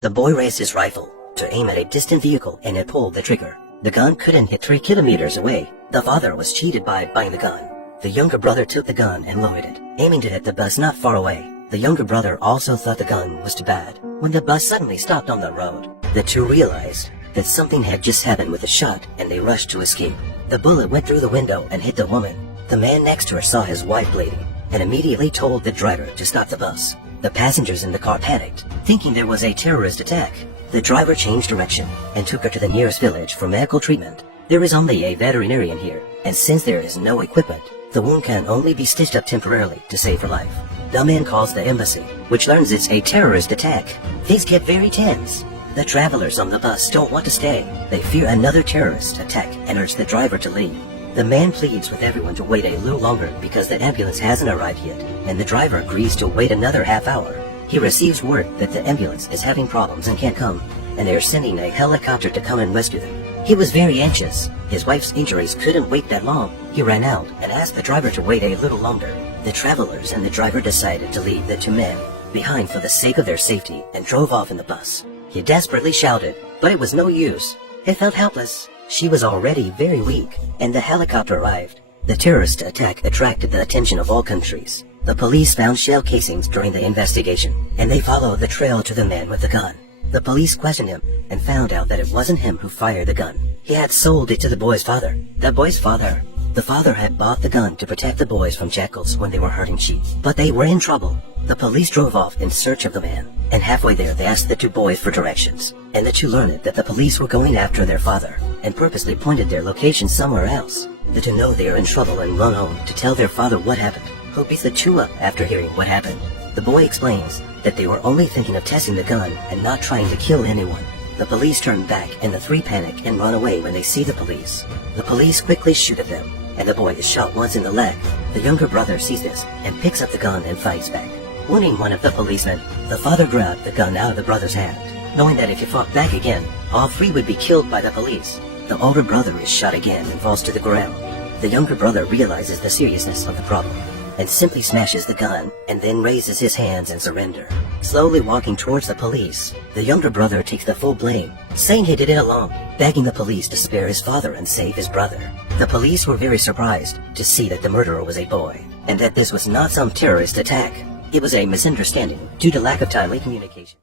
The boy raised his rifle to aim at a distant vehicle and it pulled the trigger. The gun couldn't hit 3 kilometers away. The father was cheated by buying the gun. The younger brother took the gun and loaded it, aiming to hit the bus not far away. The younger brother also thought the gun was too bad. When the bus suddenly stopped on the road, the two realized that something had just happened with the shot and they rushed to escape. The bullet went through the window and hit the woman. The man next to her saw his wife bleeding and immediately told the driver to stop the bus. The passengers in the car panicked, thinking there was a terrorist attack. The driver changed direction and took her to the nearest village for medical treatment. There is only a veterinarian here, and since there is no equipment, the wound can only be stitched up temporarily to save her life. The man calls the embassy, which learns it's a terrorist attack. Things get very tense. The travelers on the bus don't want to stay. They fear another terrorist attack and urge the driver to leave. The man pleads with everyone to wait a little longer because the ambulance hasn't arrived yet, and the driver agrees to wait another half hour. He receives word that the ambulance is having problems and can't come, and they are sending a helicopter to come and rescue them. He was very anxious. His wife's injuries couldn't wait that long. He ran out and asked the driver to wait a little longer. The travelers and the driver decided to leave the two men behind for the sake of their safety and drove off in the bus. He desperately shouted, but it was no use. He felt helpless. She was already very weak, and the helicopter arrived. The terrorist attack attracted the attention of all countries. The police found shell casings during the investigation, and they followed the trail to the man with the gun. The police questioned him and found out that it wasn't him who fired the gun. He had sold it to the boy's father. The father had bought the gun to protect the boys from jackals when they were herding sheep. But they were in trouble. The police drove off in search of the man, and halfway there they asked the two boys for directions, and the two learned that the police were going after their father, and purposely pointed their location somewhere else. The two know they are in trouble and run home to tell their father what happened, who beats the two up after hearing what happened. The boy explains that they were only thinking of testing the gun and not trying to kill anyone. The police turn back and the three panic and run away when they see the police. The police quickly shoot at them, and the boy is shot once in the leg. The younger brother sees this and picks up the gun and fights back, wounding one of the policemen. The father grabbed the gun out of the brother's hand, knowing that if he fought back again, all three would be killed by the police. The older brother is shot again and falls to the ground. The younger brother realizes the seriousness of the problem and simply smashes the gun and then raises his hands and surrender. Slowly walking towards the police, the younger brother takes the full blame, saying he did it alone, begging the police to spare his father and save his brother. The police were very surprised to see that the murderer was a boy, and that this was not some terrorist attack. It was a misunderstanding due to lack of timely communication.